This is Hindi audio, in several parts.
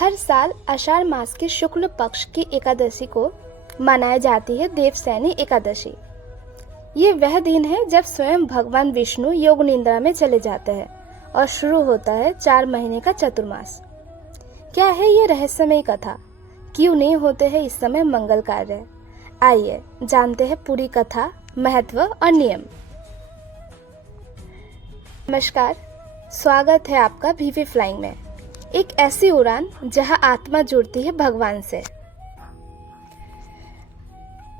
हर साल आषाढ़ मास की शुक्ल पक्ष की एकादशी को मनाई जाती है देवशयनी एकादशी। ये वह दिन है जब स्वयं भगवान विष्णु योग निद्रा में चले जाते हैं और शुरू होता है 4 महीने का चतुर्मास। क्या है ये रहस्यमय कथा? क्यों नहीं होते हैं इस समय मंगल कार्य? आइए जानते हैं पूरी कथा, महत्व और नियम। नमस्कार, स्वागत है आपका वीवी फ्लाइंग में। एक ऐसी उड़ान जहां आत्मा जुड़ती है भगवान से।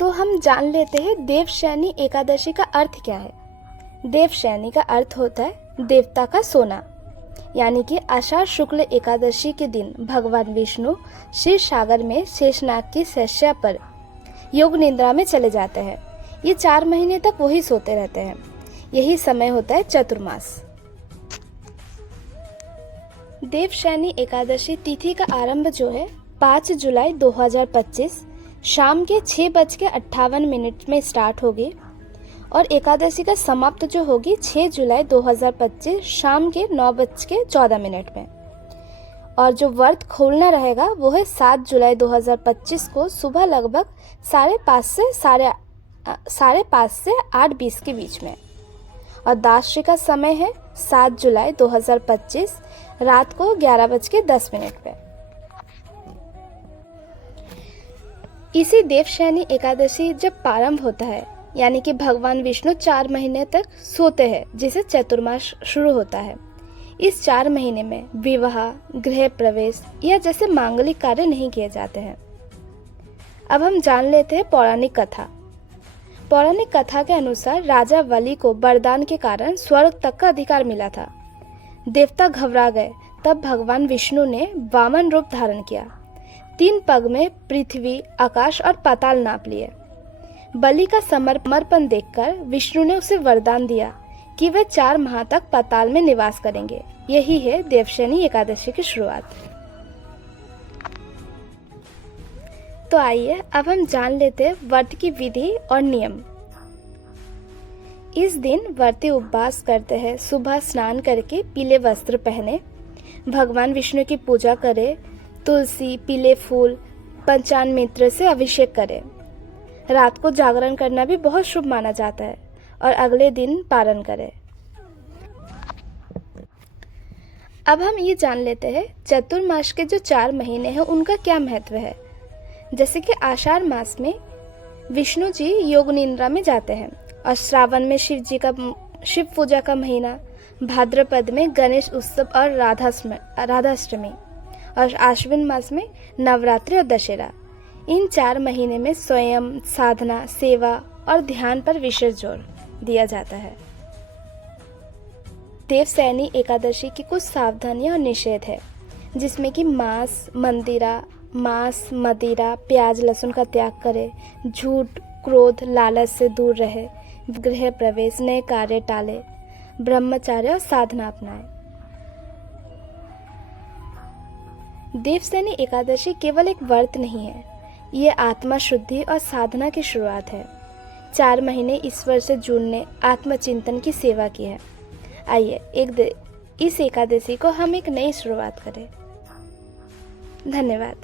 तो हम जान लेते हैं देवशयनी एकादशी का अर्थ क्या है। देवशयनी का अर्थ होता है देवता का सोना, यानी कि आषाढ़ शुक्ल एकादशी के दिन भगवान विष्णु क्षीर सागर में शेषनाग की शैया पर योग निद्रा में चले जाते हैं। ये 4 महीने तक वही सोते रहते हैं। यही समय होता है चतुर्मास। देवशयनी एकादशी तिथि का आरंभ जो है 5 जुलाई 2025 शाम के 6:58 में स्टार्ट होगी और एकादशी का समाप्त जो होगी 6 जुलाई 2025 शाम के 9:14 में। और जो व्रत खोलना रहेगा वो है 7 जुलाई 2025 को सुबह लगभग 5:30 से 8:20 के बीच में। और दासश्री का समय है 7 जुलाई 2025 रात को 11:10 पे। इसी देवशयनी एकादशी जब प्रारंभ होता है, यानी कि भगवान विष्णु 4 महीने तक सोते हैं, जिसे चतुर्मास शुरू होता है। इस 4 महीने में विवाह, गृह प्रवेश या जैसे मांगलिक कार्य नहीं किए जाते हैं। अब हम जान लेते हैं पौराणिक कथा। पौराणिक कथा के अनुसार राजा बलि को वरदान के कारण स्वर्ग तक का अधिकार मिला था। देवता घबरा गए, तब भगवान विष्णु ने वामन रूप धारण किया। 3 पग में पृथ्वी, आकाश और पाताल नाप लिए। बलि का समर्पण देखकर विष्णु ने उसे वरदान दिया कि वे 4 माह तक पाताल में निवास करेंगे। यही है देवशयनी एकादशी की शुरुआत। तो आइए अब हम जान लेते हैं व्रत की विधि और नियम। इस दिन व्रती उपवास करते हैं, सुबह स्नान करके पीले वस्त्र पहने, भगवान विष्णु की पूजा करें, तुलसी, पीले फूल, पंचामृत से अभिषेक करें। रात को जागरण करना भी बहुत शुभ माना जाता है और अगले दिन पारण करें। अब हम ये जान लेते हैं चतुर्मास के जो 4 महीने हैं उनका क्या महत्व है। जैसे कि आषाढ़ मास में विष्णु जी योग निद्रा में जाते हैं और श्रावण में शिव पूजा का महीना, भाद्रपद में गणेश उत्सव और राधाष्टमी और आश्विन मास में नवरात्रि और दशहरा। इन 4 महीने में स्वयं, साधना, सेवा और ध्यान पर विशेष जोर दिया जाता है। देवशयनी एकादशी की कुछ सावधानियां और निषेध है, जिसमें कि मांस, मदिरा, प्याज, लहसुन का त्याग करें, झूठ, क्रोध, लालच से दूर रहे, गृह प्रवेश, नए कार्य टाले, ब्रह्मचर्य और साधना अपनाएं। देवशयनी एकादशी केवल एक व्रत नहीं है, ये आत्मा शुद्धि और साधना की शुरुआत है। 4 महीने ईश्वर से जुड़ने, आत्मचिंतन की सेवा की है। आइए इस एकादशी को हम एक नई शुरुआत करें। धन्यवाद।